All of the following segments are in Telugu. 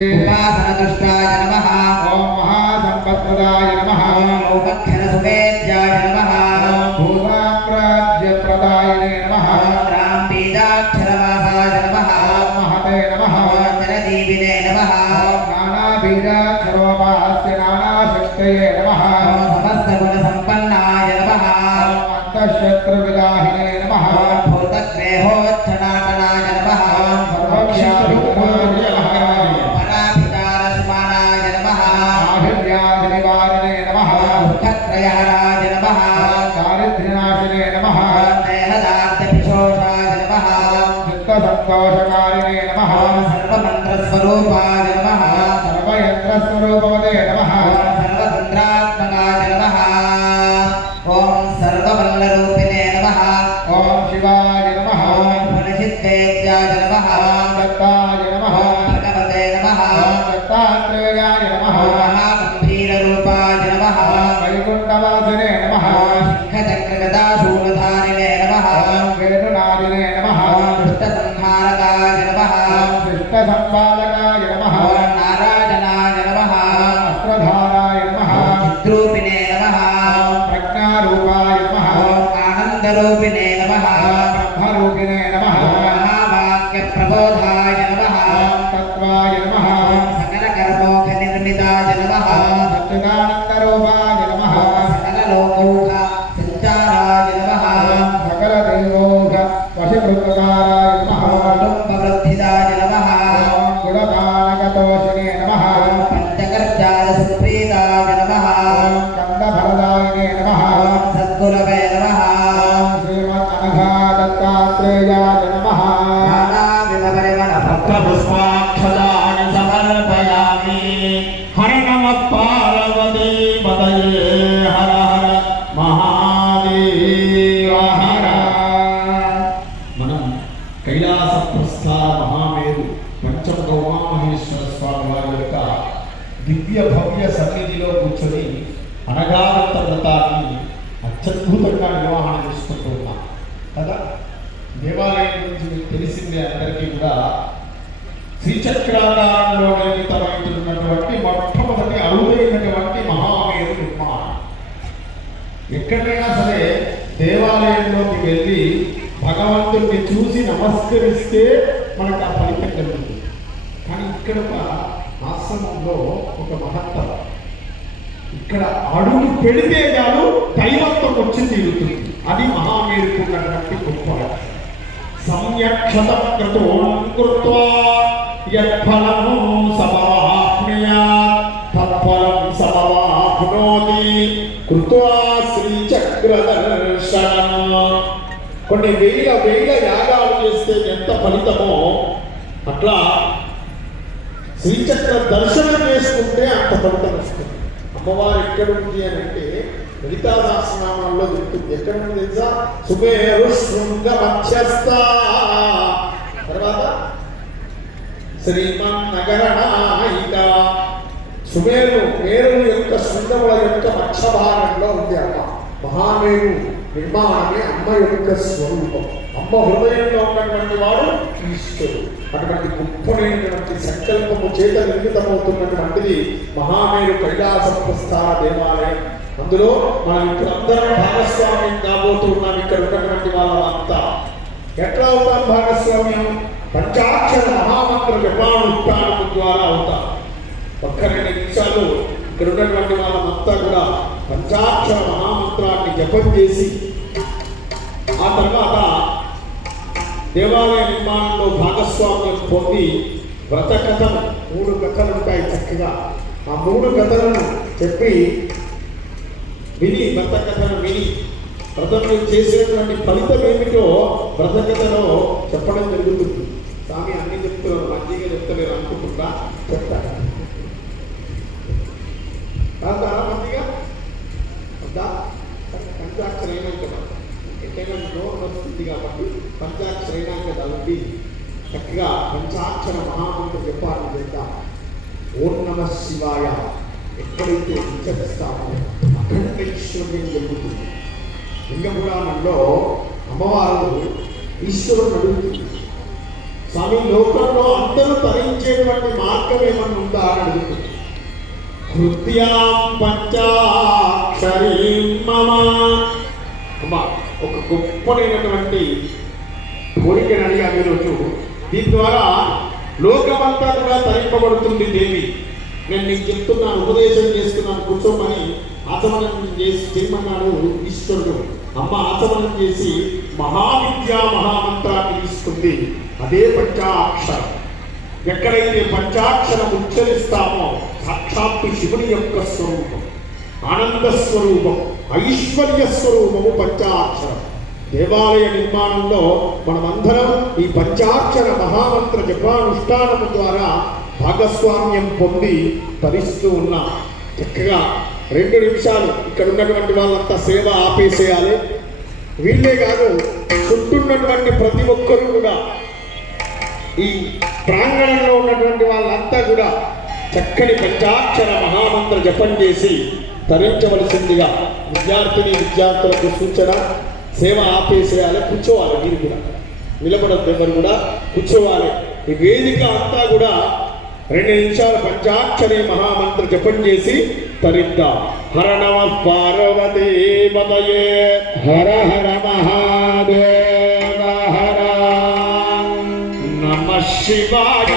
ఉపాసనదుష్టాయ మహావాక్యప్రబోధాయ నమః ఓం తత్వాయ దేవాలయం గురించి మీకు తెలిసిందే అందరికీ కూడా. శ్రీచక్రాకారంలో నిర్మితమైనటువంటి మొట్టమొదటి అరుదైనటువంటి మహామేరు నిర్మాణం. ఎక్కడైనా సరే దేవాలయంలోకి వెళ్ళి భగవంతుడిని చూసి నమస్కరిస్తే మనకు ఆ ఫలితం కలుగుతుంది. కానీ ఇక్కడ ఒక ఆశ్రమంలో ఒక మహత్వం ఇక్కడ అడుగు పెడితే చాలు దైవత్వం వచ్చి తీరుతుంది అది మహామేరుకున్నటువంటి గొప్ప సంయక్షతం క్రతోణం కృత్వా యత్ఫలము సమవాప్నుయాత్ తత్ఫలం సమవాప్నోతి కృత్వా శ్రీచక్రదర్శనం. కొన్ని వేల వేల యాగాలు చేస్తే ఎంత ఫలితమో అట్లా శ్రీచక్ర దర్శనం చేసుకుంటే అంత ఫలితం వస్తుంది. అమ్మవారు ఎక్కడ ఉంది అని అంటే మిగతా శాస్త్రనామాల్లో చెప్తుంది ఎక్కడ ఉంది తెలుసా? సుమేరు శృంగ మధ్యస్థ తర్వాత శ్రీమన్ నగర సుమేరు మేరు యొక్క శృంగముల యొక్క మధ్య ఉంది అమ్మ. మహామేరు. నిర్మాణమే అమ్మ యొక్క స్వరూపం. అమ్మ హృదయంలో ఉన్నటువంటి వాడు ఈశ్వరుడు. అటువంటి గొప్పనైనటువంటి సంకల్పము చేత నిర్మితమవుతున్నటువంటిది మహామేరు కైలాస ప్రస్థాన దేవాలయం. అందులో మనం ఇప్పుడు అందరం భాగస్వామ్యం కాబోతున్నాం ఇక్కడ ఉన్నటువంటి వాళ్ళంతా ఎట్లా అవుతాం భాగస్వామ్యం? పంచాక్షర మహామంత్ర జపానుష్ఠానం ద్వారా అవుతాం. ఒక్క రెండు నిమిషాలు ఇక్కడ ఉన్నటువంటి వాళ్ళంతా కూడా పంచాక్షర మహామంత్రాన్ని జపం చేసి ఆ తర్వాత దేవాలయ నిర్మాణంలో భాగస్వామ్యం పొంది వ్రత కథలు మూడు కథలు ఉంటాయి చక్కగా. ఆ మూడు కథలను చెప్పి విని వ్రత కథను విని వ్రతంలో చేసినటువంటి ఫలితం ఏమిటో వ్రత కథలో చెప్పడం జరుగుతుంది. స్వామి అన్ని చెప్తున్నారు మంచిగా చెప్తలేరు అనుకుంటున్నా చెప్తారు కాదా మంచిగా? వద్దా పంచాక్షర అయినాక ఎక్కడైనా నోరు వస్తుంది కాబట్టి పంచాక్షర అయినాక చదవండి చక్కగా పంచాక్షర మహామంత్ర చెప్పాలని చేద్దాం ఓం నమ శివాయ. ఎక్కడైతే ఉచ్చరిస్తామో అఖండ ఈశ్వరుడు జరుగుతుంది. లింగపురాణంలో అమ్మవారు ఈశ్వరుడు అడుగుతుంది. స్వామి లోకంలో అందరూ తరించేటువంటి మార్గం ఏమన్నా ఉందా? అని అడుగుతుంది. కృత్యాం పంచాక్షరీం మమ. అమ్మ ఒక గొప్పనైనటువంటి కోరికను అడిగా ఈరోజు. దీని ద్వారా లోకమంతా కూడా తరింపబడుతుంది దేవి. నేను నీకు చెప్తున్నాను ఉపదేశం చేస్తున్నాను కూర్చోమని ఆచమనం చేసి చేయమన్నాడు ఈశ్వరుడు. అమ్మ ఆచమనం చేసి మహావిద్యా మహామంత్రాన్ని ఇస్తుంది. అదే పంచాక్షరం. ఎక్కడైతే పంచాక్షరం ఉచ్చరిస్తామో సాక్షాత్తు శివుని యొక్క స్వరూపం. ఆనంద స్వరూపం ఐశ్వర్య స్వరూపము పంచాక్షరం. దేవాలయ నిర్మాణంలో మనమందరం ఈ పంచాక్షర మహామంత్ర జపానుష్ఠానము ద్వారా భాగస్వామ్యం పొంది తరిస్తూ ఉన్నాం. చక్కగా రెండు నిమిషాలు ఇక్కడ ఉన్నటువంటి వాళ్ళంతా సేవ ఆపేసేయాలి. వీళ్ళే కాదు చుట్టూన్నటువంటి ప్రతి ఒక్కరూ కూడా ఈ ప్రాంగణంలో ఉన్నటువంటి వాళ్ళంతా కూడా చక్కని పంచాక్షర మహామంత్ర జపం చేసి తరించవలసిందిగా విద్యార్థిని విద్యార్థులకు సూచన సేవ ఆపేసేయాలి కూర్చోవాలి మీరు కూడా. నిలబడద్దు ఎవరు కూడా కూర్చోవాలి. ఈ వేదిక అంతా కూడా రెండు నిమిషాలు పంచాక్షరి మహామంత్ర జపం చేసి తరిద్దాం. హర నమ పార్వతీ హర హర మహాదేవ హర. నమ శివాయ.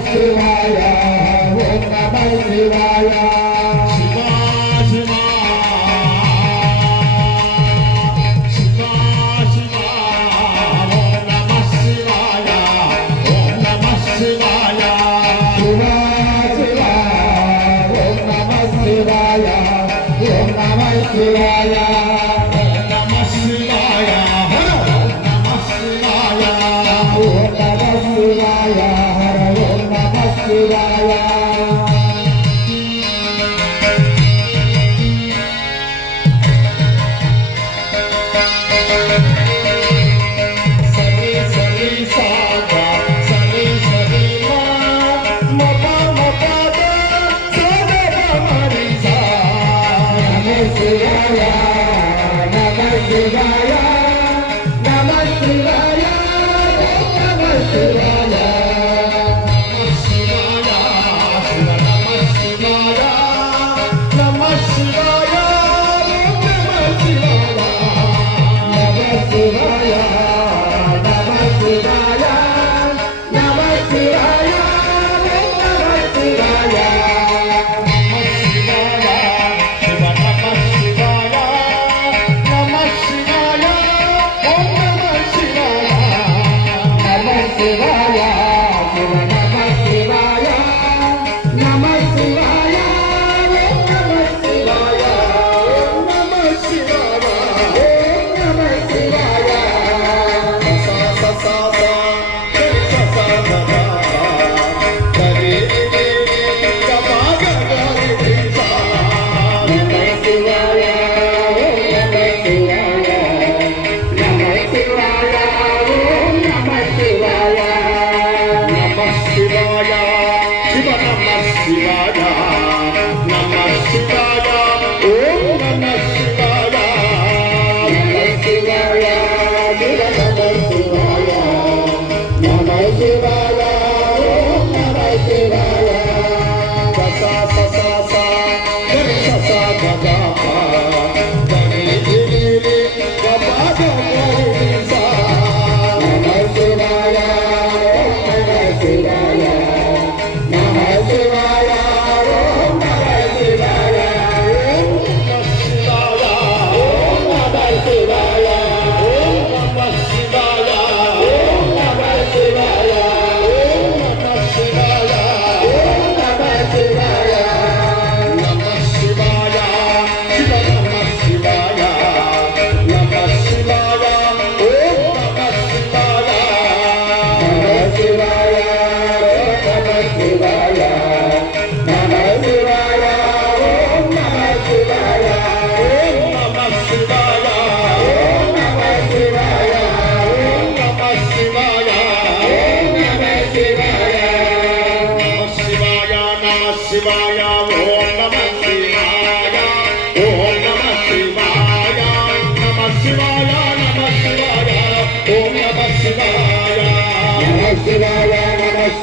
Thank you.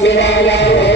Música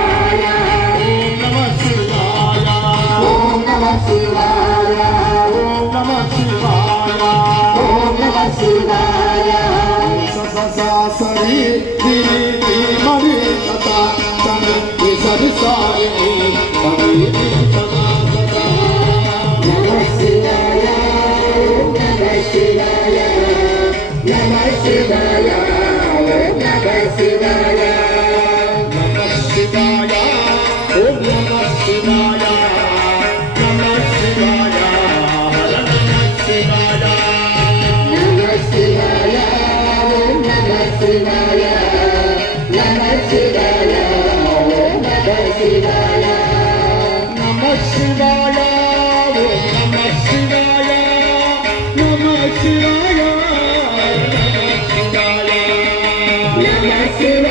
Namaste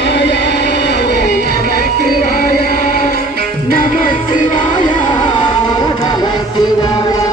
Shivaya, Namaste Shivaya.